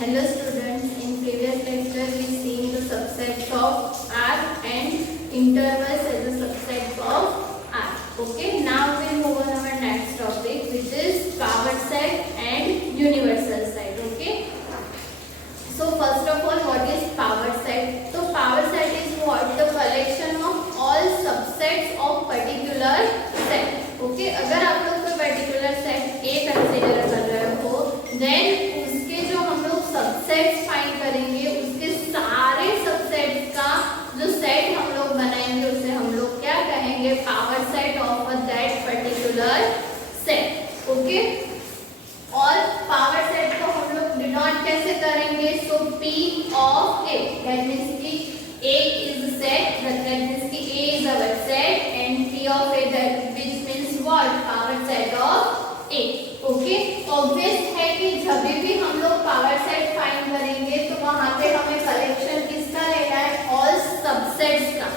Hello students, in previous lecture we seen the subsets of R and intervals as a subset of R. Okay, now we move on our next topic which is power set and universal set. Okay, so first of all, what is power set? So power set is what? The collection of all subsets of particular set. Okay, अगर आप लोग कोई particular set A consider कर रहे हो, then subsets find करेंगे, उसके सारे सबसेट्स का जो सेट हम लोग बनाएंगे उसे हम लोग क्या कहेंगे? Power set of that particular set. Okay, और पावर सेट को हम लोग डिनोट कैसे करेंगे? सो P of A, that means कि A is a set, that means कि A is our set and P of A that which means what? Power set of A. Okay, obvious है कि जब भी हम लोग पावर सेट फाइंड करेंगे तो वहां पे हमें कलेक्शन किसका लेना है? ऑल सबसेट्स का.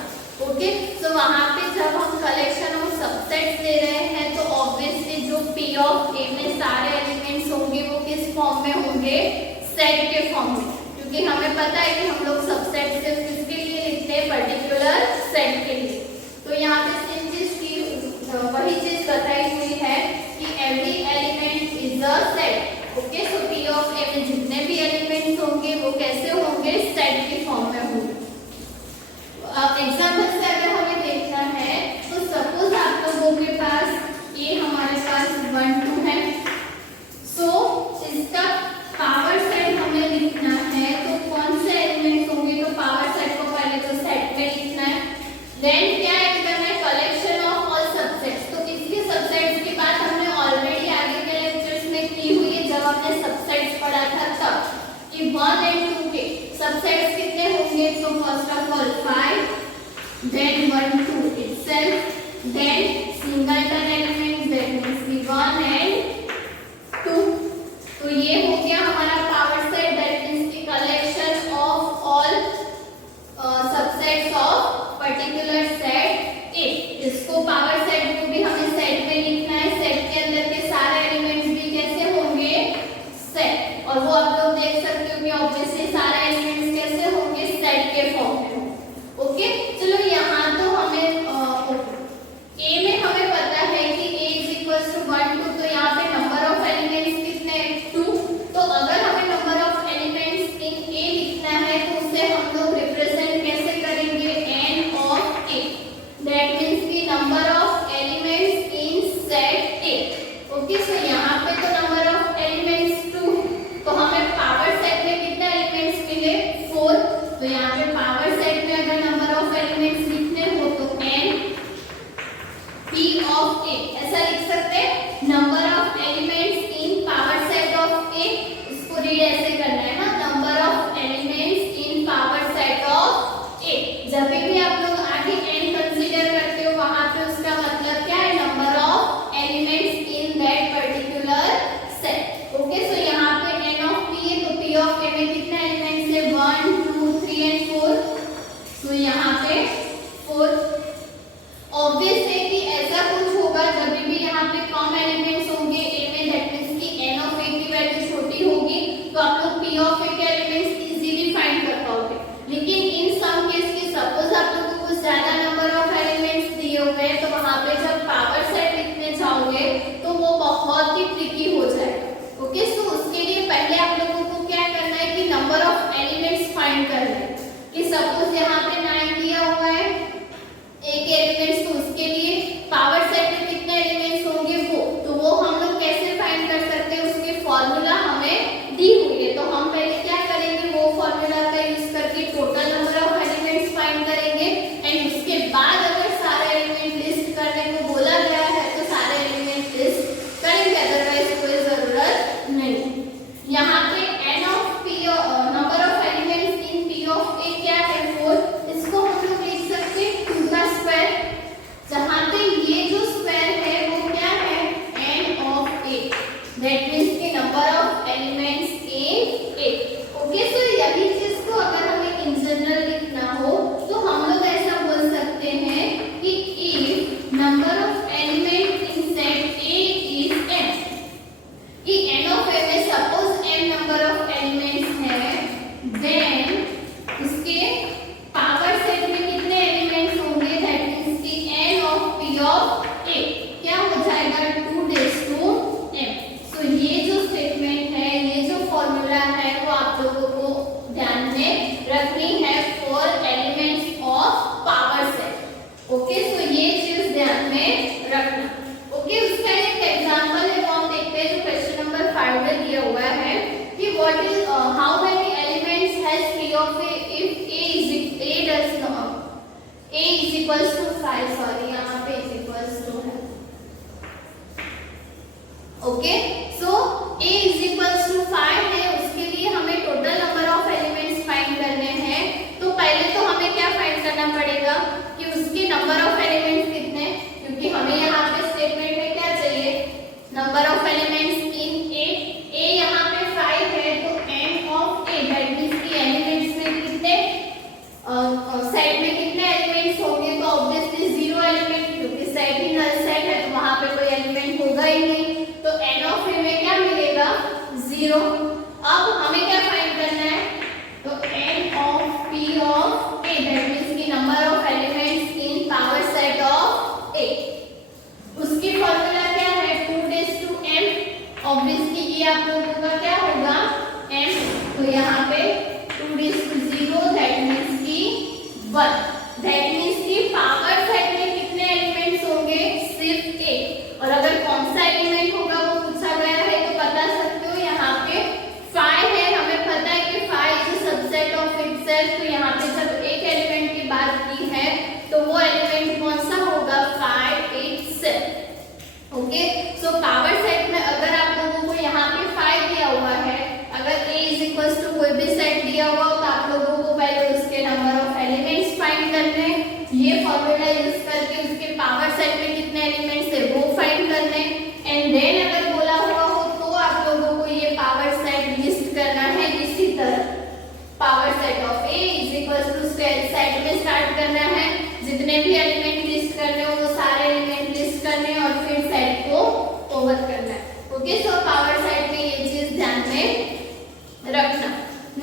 ओके, तो वहां पे जब हम कलेक्शन ऑफ सबसेट्स ले रहे हैं तो ऑब्वियसली जो P ऑफ A में सारे एलिमेंट्स होंगे वो किस फॉर्म में होंगे? सेट के फॉर्म में, क्योंकि हमें पता है कि हम लोग सबसेट सिर्फ किसके लिए लिखते हैं? पर्टिकुलर सेट के लिए. तो यहाँ पे सेम चीज की वही चीज बताई हुई है कि every element is a set. Okay, so P of A में जितने भी एलिमेंट्स होंगे वो कैसे होंगे? सेट के फॉर्म में होंगे. एग्जांपल से अगर हमें देखना है तो सपोज आप लोगों के पास ये हमारे पास 1 2 है. सो इसका पावर सेट हमें लिखना है तो कौन से एलिमेंट्स होंगे? तो पावर सेट को पहले तो सेट में लिखना है, देन क्या करना है? Collection of all subsets. तो इसके सबसेट्स की बात हमने ऑलरेडी आगे के लेक्चर्स में की हुई है जब हमने सबसेट्स पढ़ा था तब कि 1 और 2 के सबसेट्स कितने होंगे? तो first of all 5, then 1 2 itself, then singleton elements that means 1 and 2. तो ये हो गया हमारा पावर सेट, दैट मींस की collection of all subsets of particular set A. इसको पावर सेट को भी हमें सेट में लिखना है. सेट के अंदर के सारे एलिमेंट्स भी कैसे होंगे? सेट. और वो आप लोग देख सकते हो कि ऑब्वियसली सारे एलिमेंट्स कैसे होंगे? सेट के फॉर्म में. ओके, चलो यहाँ तो हमें A में हमें पता है कि A इज इक्वल टू 1 2. तो यहाँ पे नंबर ऑफ एलिमेंट्स कितने? 2. तो अगर हमें number of elements in A लिखना है तो उसे हम लोग रिप्रेजेंट कैसे करेंगे? N of A, that means की number of elements in set A. Okay, so यहाँ पे तो नंबर ऑफ एलिमेंट्स 2, तो हमें what is how many elements has P of A if A does not A is equals to 5, sorry यहाँ पे is equals to है, okay. So A is equals to 5 है, उसके लिए हमें total number of elements find करने हैं। तो पहले तो हमें क्या फाइंड करना पड़ेगा कि उसके नंबर ऑफ एलिमेंट्स कितने, क्योंकि हमें यहाँ पे स्टेटमेंट में क्या चाहिए, number of elements in A यहाँ पे 5 है, तो n of A that means कि एलिमेंट्स में कितने सेट में कितने एलिमेंट्स होंगे, तो ऑब्वियसली 0 एलिमेंट, क्योंकि सेट ही नल सेट है तो वहां पे कोई एलिमेंट होगा ही नहीं, तो n ऑफ A में क्या मिलेगा 0। अब हमें क्या फाइंड करना है, तो n of P of A that means कि number of elements in power set of A, उसकी फॉर्मूला क्या है 2m, ऑब्वियसली ये आप लोगों का क्या होगा m, तो यहाँ पे 2:0 दैट मींस कि 1, दैट मींस कि पावर सेट में कितने एलिमेंट्स होंगे, सिर्फ एक। और अगर कौन सा एलिमेंट होगा वो पूछा गया है तो बता सकते हो, यहाँ पे 5 है, हमें पता है कि 5 is a subset of itself, तो यहाँ पे जब एक एलिमेंट की बात की है तो वो एलिमेंट कौन सा होगा 5 itself, okay. So power set में अगर आप लोगों को यहाँ पे 5 दिया हुआ है, अगर A इज इक्वल्स टू कोई भी सेट दिया हुआ हो तो आप लोगों को पहले उसके नंबर ऑफ एलिमेंट्स फाइंड करने, ये फॉर्मूला यूज करके उसके पावर सेट में कितने एलिमेंट्स है वो फाइंड करने, एंड देन अगर बोला हुआ हो तो आप लोगों को ये पावर सेट लिस्ट करना है। इसी तरह power set of A is equals to set में स्टार्ट करना है, जितने भी एलिमेंट लिस्ट करने हो वो सारे एलिमेंट लिस्ट करने और फिर सेट को ओवर करना है, ओके। सो पावर सेट में ये चीज ध्यान में रखना।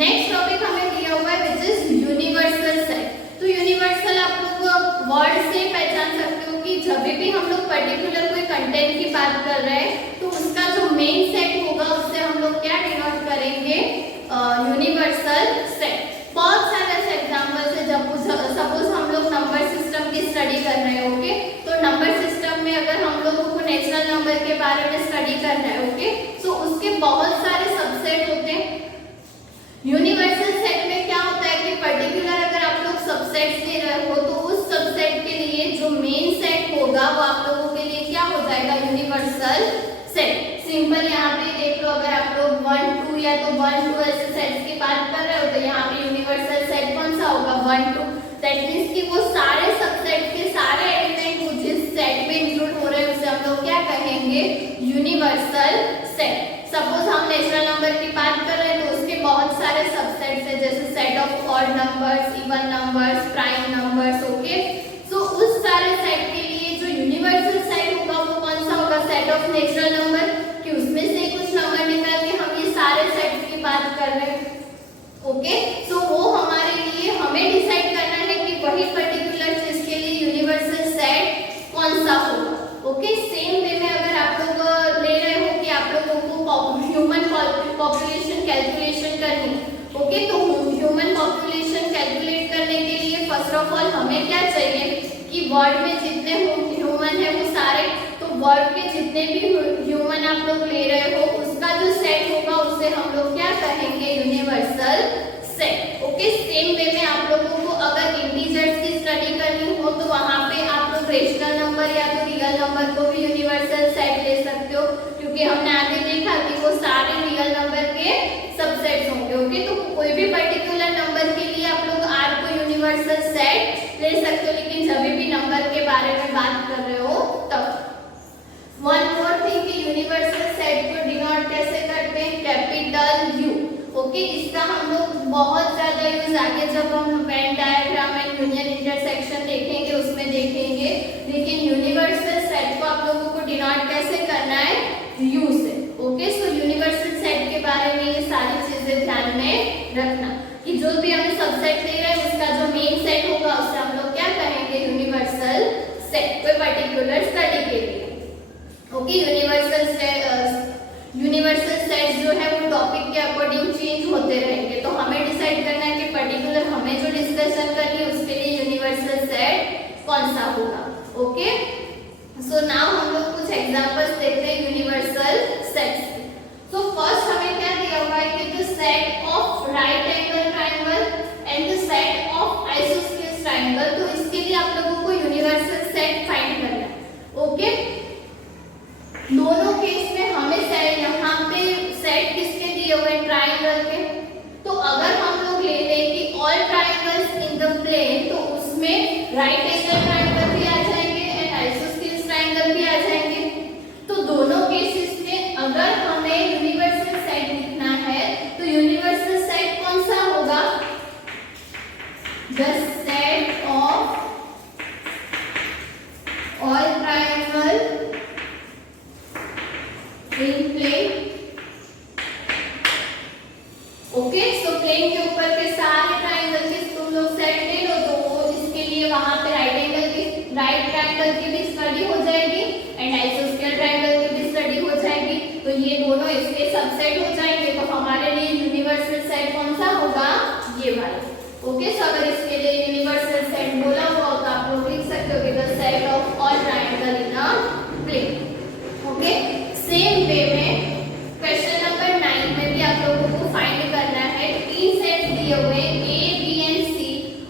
नेक्स्ट टॉपिक हमें दिया हुआ है विच इज यूनिवर्सल सेट। तो यूनिवर्सल आप लोग वर्ड से पहचान सकते हो कि जब भी हम लोग पर्टिकुलर कोई कंटेंट की बात कर रहे हैं तो उसका जो मेन सेट होगा उससे हम लोग क्या डिनोट करेंगे, यूनिवर्सल सेट। बहुत सारे ऐसे एग्जांपल्स है, जब सपोज हम लोग नंबर सिस्टम की स्टडी कर रहे हैं, ओके, तो नंबर सिस्टम में अगर हम लोगों को नेचुरल नंबर के बारे में स्टडी करना है, ओके, तो उसके बहुत सारे सबसेट होते हैं। यूनिवर्सल सेट में क्या होता है कि पर्टिकुलर अगर आप लोग सबसेट्स ले रहे हो तो उस सबसेट के लिए जो मेन सेट होगा वो आप लोगों के लिए क्या हो जाएगा, यूनिवर्सल सेट। सिंपल यहाँ पे देख लो, अगर आप लोग 1 2 या तो 1 2 ऐसे सेट्स की बात कर रहे हो तो यहाँ पे यूनिवर्सल सेट कौन सा होगा 1 2, दैट मींस कि वो सारे सबसेट के सारे एलिमेंट जिस सेट में इंक्लूड हो रहे हैं उसे हम लोग क्या कहेंगे, यूनिवर्सल सेट। सपोज हम नेचुरल नंबर की बात कर रहे हैं तो उसके बहुत सारे सबसेट्स हैं, जैसे set of odd numbers, even numbers, prime numbers, okay. So उस सारे सेट के लिए जो यूनिवर्सल सेट होगा वो कौन सा होगा, सेट ऑफ नेचुरल नंबर, कि उसमें से कुछ नंबर निकाल के हम ये सारे सेट की बात कर रहे हैं, ओके। सो वो हमारे लिए हमें डिसाइड करना है कि वही पर्टिकुलर चीज के लिए यूनिवर्सल सेट कौन सा होगा, ओके। सेम वे में अगर आप लोग ले रहे हो कि आप लोगों को ह्यूमन पॉपुलेशन कैलकुलेशन करनी, ओके, तो ह्यूमन पॉपुलेशन कैलकुलेट करने के लिए फर्स्ट ऑफ ऑल हमें क्या चाहिए कि वर्ल्ड में जितने ह्यूमन है वो सारे, तो वर्ल्ड के जितने भी ह्यूमन आप लोग ले रहे हो उसका जो सेट होगा उसे हम लोग क्या कहेंगे, universal set, okay. Same way में आप लोगों को अगर इंटीजर्स की स्टडी करनी हो तो वहां पे आप लोग रेशनल नंबर या तो रियल नंबर को भी यूनिवर्सल सेट ले सकते हो, क्योंकि हमने आगे देखा कि वो सारे रियल नंबर के सबसेट्स होंगे, ओके। तो कोई भी पर्टिकुलर नंबर के लिए आप लोग r को यूनिवर्सल सेट ले सकते हो, लेकिन जब भी नंबर के बारे में बात कर रहे हो तब। वन मोर थिंग कि यूनिवर्सल सेट को डिनोट कैसे करते हैं, कैपिटल U, ओके। इसका हम लोग बहुत ज्यादा यूज आगे जब हम Venn diagram and union intersection देखेंगे उसमें देखेंगे, लेकिन यूनिवर्सल सेट को आप लोगों को डिनोट कैसे करना है, U से, ओके। सो यूनिवर्सल सेट के बारे में ये सारी चीजें ध्यान में रखना कि जो भी हमें सबसेट ले रहे हैं उसका जो मेन सेट होगा उसे हम लोग क्या कहेंगे, यूनिवर्सल सेट, कोई पर्टिकुलर स्टडी के लिए, ओके। यूनिवर्सल सेट जो है वो टॉपिक के अकॉर्डिंग चेंज होते रहेंगे, तो हमें डिसाइड करना है कि पर्टिकुलर हमें जो डिस्कशन करनी है उसके लिए यूनिवर्सल सेट कौन सा होगा, ओके। सो नाउ हम लोग कुछ एग्जांपल्स देखते हैं यूनिवर्सल सेट्स। सो फर्स्ट हमें क्या दिया हुआ है कि द राइट एंगल ट्रायंगल भी आ जाएंगे एंड आइसोस्सीलेस ट्रायंगल भी आ जाएंगे। तो दोनों केसेस में अगर हमें यूनिवर्सल सेट लिखना है तो यूनिवर्सल सेट कौन सा होगा? The set of all triangle in plane. Okay, so plane के ऊपर के सारे ट्रायंगल के तुम लोग सेट ले लो, तो इसके लिए वहां पे राइट ट्रायंगल की भी स्टडी हो जाएगी एंड आइसोस्सीलेस ट्रायंगल की भी स्टडी हो जाएगी। तो ये दोनों इसके सबसेट हो जाएंगे। तो हमारे लिए यूनिवर्सल सेट कौन सा होगा? ये वाला। ओके, सो अगर इसके लिए यूनिवर्सल सेट बोला हुआ हो तो आप लोग लिख सकते हो कि the set of all triangle in a plane. Okay, same way में क्वेश्चन नंबर 9 में भी आप लोगों को फाइंड करना है। 3 सेट दिए हुए A, B एंड C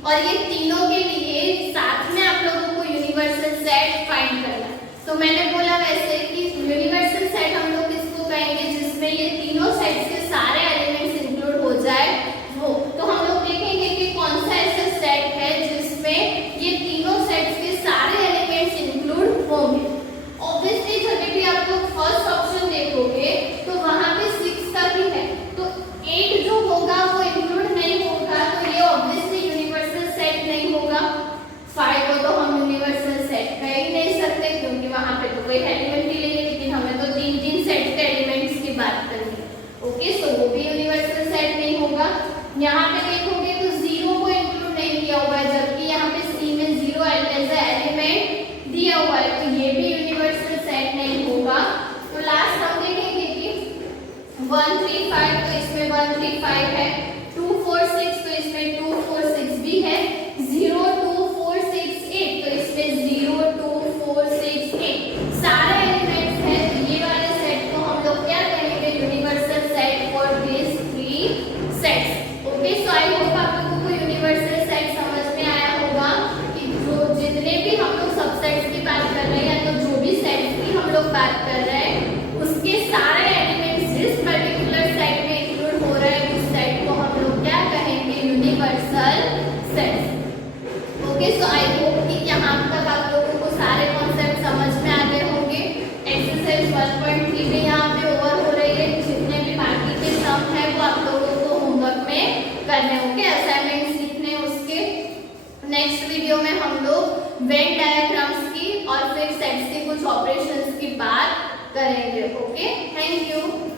और ये तीनों के लिए साथ में आप लोगों को यूनिवर्सल सेट फाइंड करना है। तो मैंने बोला वैसे कि यूनिवर्सल सेट हम लोग किसको कहेंगे? जिसमें ये तीनों सेट्स के सारे एलिमेंट्स इंक्लूड हो जाए वो। तो हम लोग देखेंगे कि कौन सा ऐसा सेट है जिसमें ये तीनों सेट्स के सारे एलिमेंट्स इंक्लूड होंगे। ऑब्वियसली जब भी आप लोग फर्स्ट ऑप्शन देखोगे तो वहां पे 6 का भी है, तो 8 जो होगा वो इंक्लूड नहीं होगा, तो ये ऑब्वियसली यूनिवर्सल सेट नहीं होगा। 5 को तो हम यूनिवर्सल सेट कह ही नहीं सकते क्योंकि वहां पे तो कोई एलिमेंट ही लेंगे, लेकिन हमें तो 3 सेट के एलिमेंट्स की बात करनी है। ओके, सो वो भी यूनिवर्सल सेट नहीं होगा। यहाँ पे देखोगे तो 0 को इंक्लूड नहीं किया हुआ है, जबकि यहाँ पे C में 0 एज ए एलिमेंट दिया हुआ है, तो ये भी यूनिवर्सल सेट नहीं होगा। तो लास्ट हम देखेंगे कि 1 3 5, तो इसमें 1 3 5 है। 2 4 6, तो इसमें 2 4 6 भी है। 0 2 4 6 8, तो इसमें 0 2 4 6 8 सारे एलिमेंट्स हैं। तो ये वाले सेट को हम लोग क्या कहेंगे? Universal set for this 3 sets. Okay, so I hope आप लोगों को यूनिवर्सल सेट समझ में आया होगा कि जो जितने भी हम लोग सबसेट्स की बात कर रहे हैं या तो जो भी सेट्स की हम लोग बात कर रहे हैं उसके सारे एलिमेंट्स जिस पर्टिकुलर सेट में इंक्लूड हो रहे हैं उस सेट को हम लोग क्या कहेंगे? Universal set. Okay, so I hope कि यहाँ तक आप लोगों को सारे कॉन्सेप्ट समझ में आ गए होंगे। एक्सरसाइज 1.3 भी यहाँ पे ओवर हो रही है। जितने भी बाकी के सम है वो आप लोगों को होमवर्क में करने होंगे, असाइनमेंट्स लिखने उसके। नेक्स्ट वीडियो में हम लोग वेन डायग्राम्स की और फिर सेट्स के कुछ ऑपरेशंस की बात करेंगे। Okay, thank you.